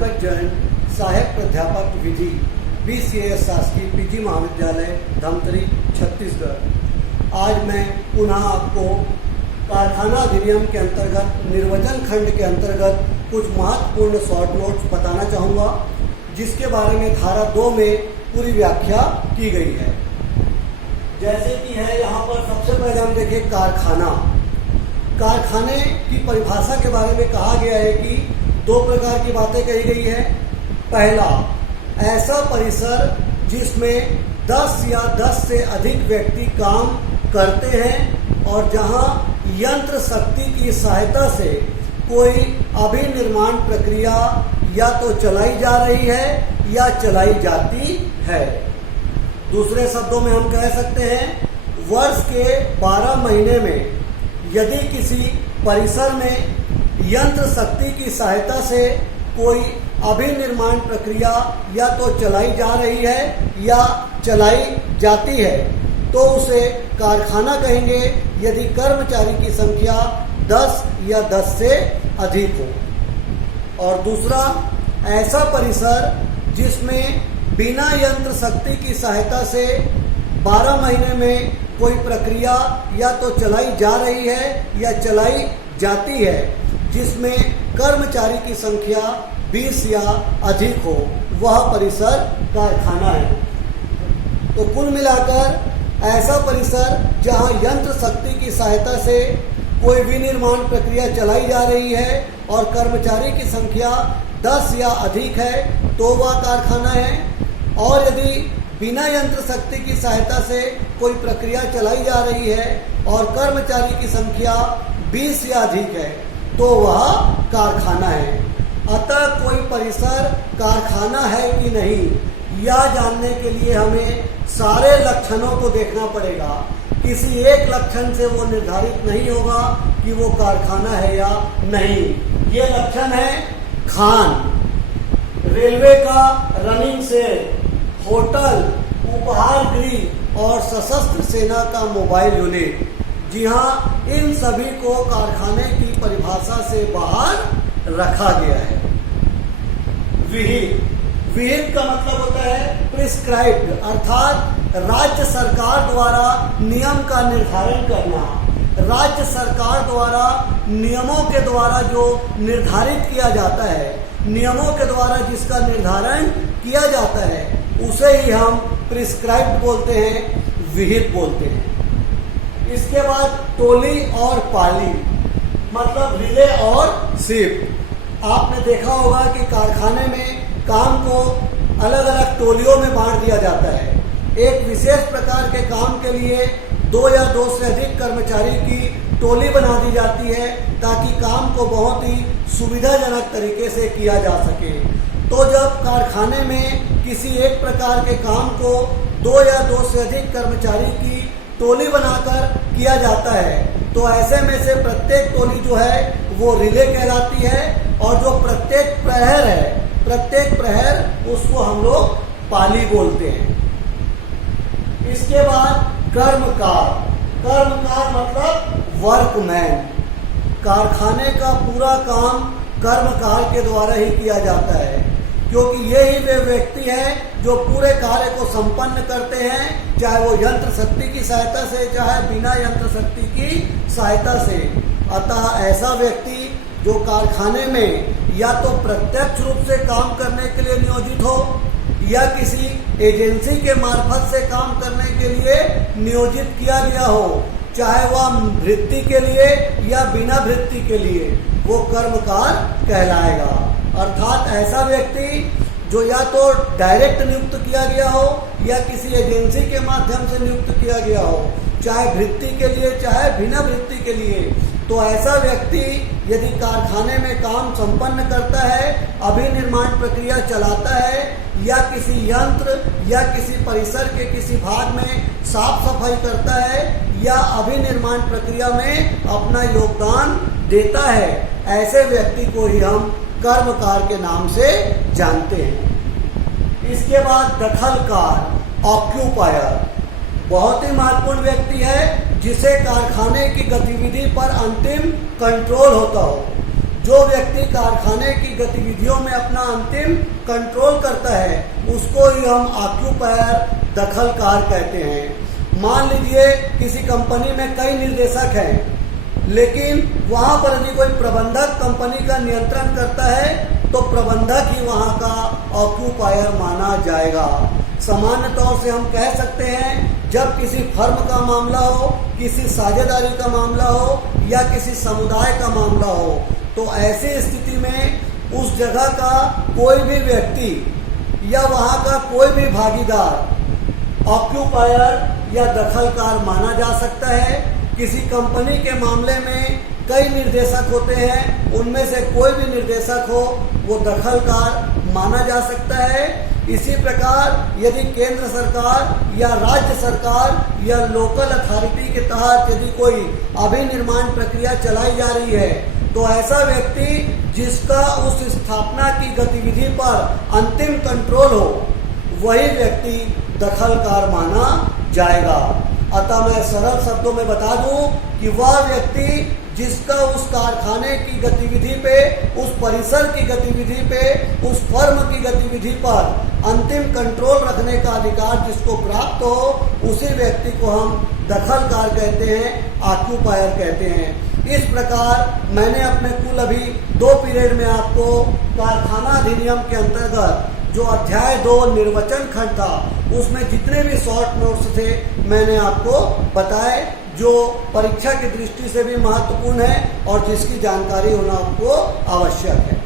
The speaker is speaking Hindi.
पंकज जैन, सहायक प्राध्यापक विधि, BCAS शासकीय PG महाविद्यालय धमतरी छत्तीसगढ़। आज मैं पुनः आपको कारखाना अधिनियम के अंतर्गत निर्वचन खंड के अंतर्गत कुछ महत्वपूर्ण शॉर्ट नोट्स बताना चाहूँगा, जिसके बारे में धारा 2 में पूरी व्याख्या की गई है। जैसे कि है यहाँ पर सबसे पहले हम देखें कारखाना। कारखाने की परिभाषा के बारे में कहा गया है कि 2 प्रकार की बातें कही गई है। पहला, ऐसा परिसर जिसमें 10 या 10 से अधिक व्यक्ति काम करते हैं और जहां यंत्र शक्ति की सहायता से कोई अभिनिर्माण प्रक्रिया या तो चलाई जा रही है या चलाई जाती है। दूसरे शब्दों में हम कह सकते हैं, वर्ष के 12 महीने में यदि किसी परिसर में यंत्र शक्ति की सहायता से कोई अभिनिर्माण प्रक्रिया या तो चलाई जा रही है या चलाई जाती है तो उसे कारखाना कहेंगे, यदि कर्मचारी की संख्या 10 या 10 से अधिक हो। और दूसरा, ऐसा परिसर जिसमें बिना यंत्र शक्ति की सहायता से 12 महीने में कोई प्रक्रिया या तो चलाई जा रही है या चलाई जाती है, जिसमें कर्मचारी की संख्या 20 या अधिक हो, वह परिसर कारखाना है। तो कुल मिलाकर ऐसा परिसर जहां यंत्र शक्ति की सहायता से कोई विनिर्माण प्रक्रिया चलाई जा रही है और कर्मचारी की संख्या 10 या अधिक है तो वह कारखाना है, और यदि बिना यंत्र शक्ति की सहायता से कोई प्रक्रिया चलाई जा रही है और कर्मचारी की संख्या 20 या अधिक है तो वह कारखाना है। अतः कोई परिसर कारखाना है कि नहीं, यह जानने के लिए हमें सारे लक्षणों को देखना पड़ेगा। किसी एक लक्षण से वो निर्धारित नहीं होगा कि वो कारखाना है या नहीं। ये लक्षण है खान, रेलवे का रनिंग सेट, होटल, उपहार गृह और सशस्त्र सेना का मोबाइल यूनिट। जी हाँ, इन सभी को कारखाने की परिभाषा से बाहर रखा गया है। विहित, विहित का मतलब होता है प्रिस्क्राइब्ड, अर्थात राज्य सरकार द्वारा नियम का निर्धारण करना। राज्य सरकार द्वारा नियमों के द्वारा जो निर्धारित किया जाता है, नियमों के द्वारा जिसका निर्धारण किया जाता है, उसे ही हम प्रिस्क्राइब्ड बोलते हैं, विहित बोलते हैं। इसके बाद टोली और पाली, मतलब रिले और शिफ्ट। आपने देखा होगा कि कारखाने में काम को अलग अलग टोलियों में बांट दिया जाता है। एक विशेष प्रकार के काम के लिए 2 या 2 से अधिक कर्मचारी की टोली बना दी जाती है ताकि काम को बहुत ही सुविधाजनक तरीके से किया जा सके। तो जब कारखाने में किसी एक प्रकार के काम को 2 या 2 से अधिक कर्मचारी की टोली बनाकर किया जाता है तो ऐसे में से प्रत्येक टोली जो है वो रिले कहलाती है, और जो प्रत्येक प्रहर है, प्रत्येक प्रहर उसको हम लोग पाली बोलते हैं। इसके बाद कर्मकार, कर्मकार मतलब वर्कमैन। कारखाने का पूरा काम कर्मकार के द्वारा ही किया जाता है, क्योंकि यही वे व्यक्ति हैं जो पूरे कार्य को संपन्न करते हैं, चाहे वो यंत्र शक्ति की सहायता से, चाहे बिना यंत्र शक्ति की सहायता से। अतः ऐसा व्यक्ति जो कारखाने में या तो प्रत्यक्ष रूप से काम करने के लिए नियोजित हो या किसी एजेंसी के मार्फत से काम करने के लिए नियोजित किया गया हो, चाहे वह वृत्ति के लिए या बिना वृत्ति के लिए, वो कर्मकार कहलाएगा। अर्थात ऐसा व्यक्ति जो या तो डायरेक्ट नियुक्त किया गया हो या किसी एजेंसी के माध्यम से नियुक्त किया गया हो, चाहे वृत्ति के लिए चाहे बिना वृत्ति के लिए, तो ऐसा व्यक्ति यदि कारखाने में काम संपन्न करता है, अभिनिर्माण प्रक्रिया चलाता है या किसी यंत्र या किसी परिसर के किसी भाग में साफ सफाई करता है या अभिनिर्माण प्रक्रिया में अपना योगदान देता है, ऐसे व्यक्ति को ही हम कर्मकार के नाम से जानते हैं। इसके बाद दखलकार, ऑक्यूपायर, बहुत ही महत्वपूर्ण व्यक्ति है जिसे कारखाने की गतिविधि पर अंतिम कंट्रोल होता हो, जो व्यक्ति कारखाने की गतिविधियों में अपना अंतिम कंट्रोल करता है उसको ही हम ऑक्यूपायर दखलकार कहते हैं। मान लीजिए किसी कंपनी में कई निर्देशक हैं, लेकिन वहां पर यदि कोई प्रबंधक कंपनी का नियंत्रण करता है तो प्रबंधक ही वहां का ऑक्यूपायर माना जाएगा। सामान्य तौर से हम कह सकते हैं जब किसी फर्म का मामला हो, किसी साझेदारी का मामला हो या किसी समुदाय का मामला हो, तो ऐसी स्थिति में उस जगह का कोई भी व्यक्ति या वहां का कोई भी भागीदार ऑक्यूपायर या दखलकार माना जा सकता है। किसी कंपनी के मामले में कई निर्देशक होते हैं, उनमें से कोई भी निर्देशक हो वो दखलकार माना जा सकता है। इसी प्रकार यदि केंद्र सरकार या राज्य सरकार या लोकल अथॉरिटी के तहत यदि कोई अभिनिर्माण प्रक्रिया चलाई जा रही है तो ऐसा व्यक्ति जिसका उस स्थापना की गतिविधि पर अंतिम कंट्रोल हो वही व्यक्ति दखलकार माना जाएगा। अतः मैं सरल शब्दों में बता दूं कि वह व्यक्ति जिसका उस कारखाने की गतिविधि पे, उस परिसर की गतिविधि पे, उस फर्म की गतिविधि पर अंतिम कंट्रोल रखने का अधिकार जिसको प्राप्त हो उसी व्यक्ति को हम दखलकार कहते हैं, ऑक्यूपायर कहते हैं। इस प्रकार मैंने अपने कुल अभी 2 पीरियड में आपको कारखाना अधिनियम के अंतर्गत जो अध्याय 2 निर्वचन खंड था उसमें जितने भी शॉर्ट नोट्स थे मैंने आपको बताए, जो परीक्षा की दृष्टि से भी महत्वपूर्ण है और जिसकी जानकारी होना आपको आवश्यक है।